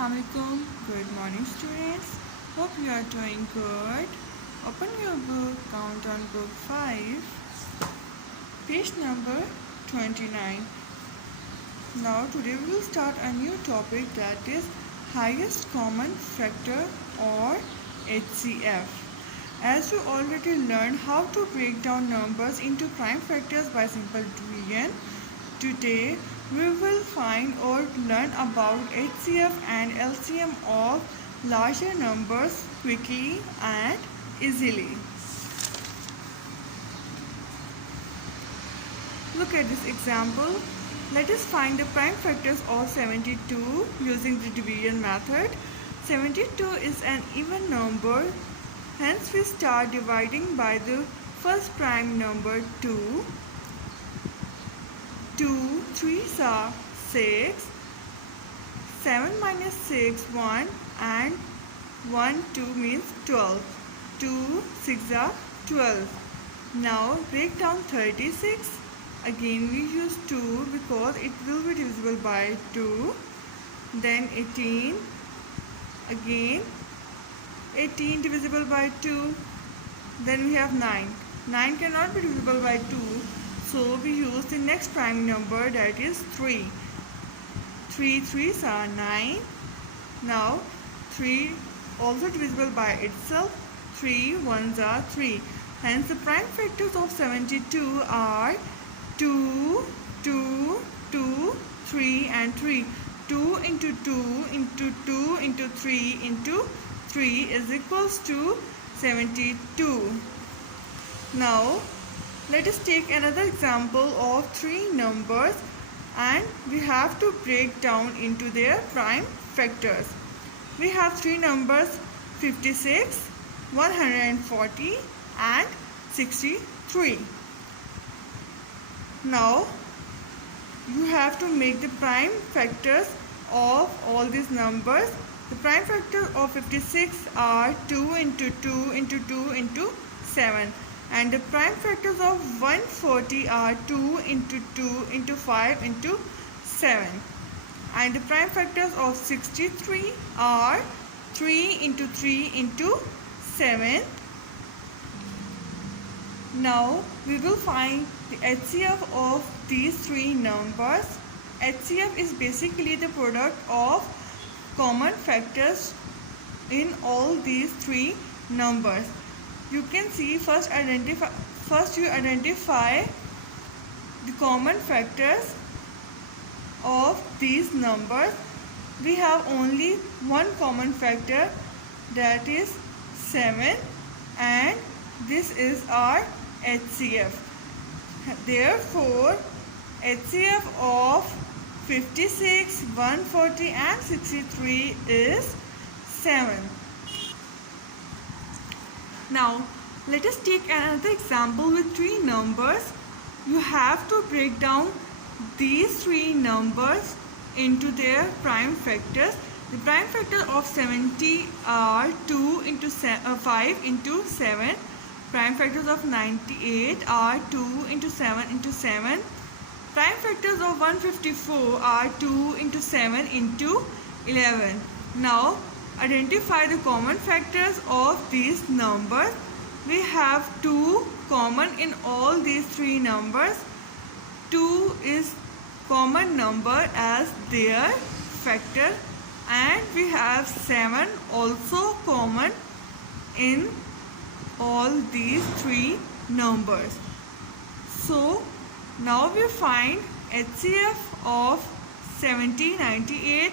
Assalamualaikum. Good morning, students. Hope you are doing good. Open your book, count on book 5, page number 29. Now, today we will start a new topic, that is highest common factor or HCF. As you already learned how to break down numbers into prime factors by simple division, today we will find or learn about HCF and LCM of larger numbers quickly and easily. Look at this example. Let us find the prime factors of 72 using the division method. 72 is an even number, hence we start dividing by the first prime number 2. 2 3s are 6, 7 minus 6 1, and 1 2 means 12. 2 6 are 12. Now break down 36. Again we use 2 because it will be divisible by 2. Then 18. Again 18 divisible by 2. Then we have 9. 9 cannot be divisible by 2. So we use the next prime number, that is 3. 3 3s are 9. Now 3 also divisible by itself. 3 1s are 3. Hence the prime factors of 72 are 2, 2, 2, 3 and 3. 2 into 2 into 2 into 3 into 3 is equals to 72. Now let us take another example of 3 numbers, and we have to break down into their prime factors. We have 3 numbers, 56, 140 and 63. Now you have to make the prime factors of all these numbers. The prime factor of 56 are 2 into 2 into 2 into 7. And the prime factors of 140 are 2 into 2 into 5 into 7. And the prime factors of 63 are 3 into 3 into 7. Now we will find the HCF of these 3 numbers. HCF is basically the product of common factors in all these 3 numbers. You can see first you identify the common factors of these numbers. We have only one common factor, that is 7, and this is our HCF. Therefore HCF of 56, 140 and 63 is 7. Now let us take another example with 3 numbers. You have to break down these 3 numbers into their prime factors. The prime factor of 70 are 2 into 5 into 7. Prime factors of 98 are 2 into 7 into 7. Prime factors of 154 are 2 into 7 into 11. Now identify the common factors of these numbers. We have 2 common in all these 3 numbers. 2 is common number as their factor, and we have 7 also common in all these 3 numbers. So now we find HCF of 70, 98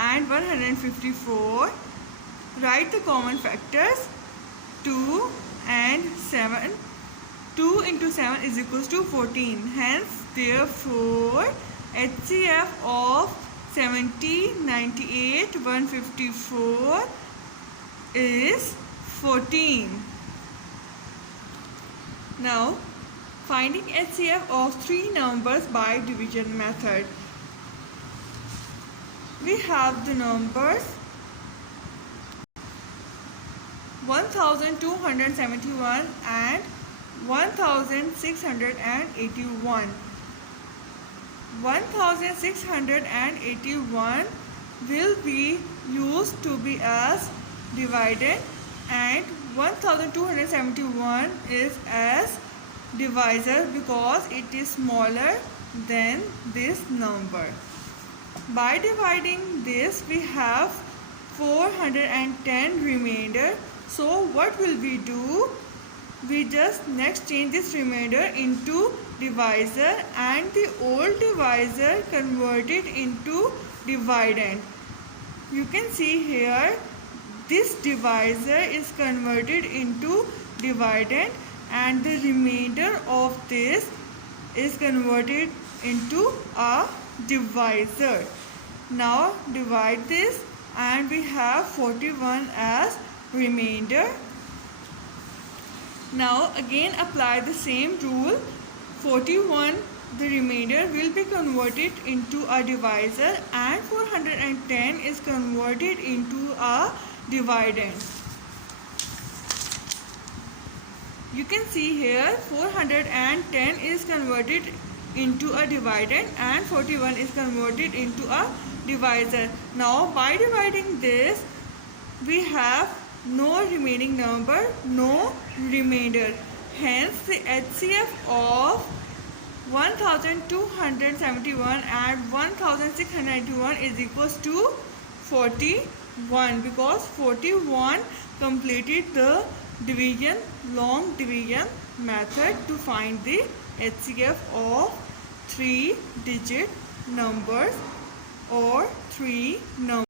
and 154. Write the common factors 2 and 7. 2 into 7 is equals to 14. Hence therefore HCF of 70, 98, 154 is 14. Now finding HCF of 3 numbers by division method. We have the numbers 1271 and 1681. 1681 will be used to be as dividend, and 1271 is as divisor because it is smaller than this number. By dividing this, we have 410 remainder. So what will we do? We just next change this remainder into divisor, and the old divisor converted into dividend. You can see here this divisor is converted into dividend, and the remainder of this is converted into a divisor. Now divide this, and we have 41 as remainder. Now again apply the same rule. 41, the remainder, will be converted into a divisor, and 410 is converted into a dividend. You can see here 410 is converted into a dividend and 41 is converted into a divisor. Now by dividing this, we have no remaining number, no remainder. Hence the HCF of 1271 and 1691 is equals to 41, because 41 completed the division, long division method to find the HCF of 3-digit numbers or 3 numbers.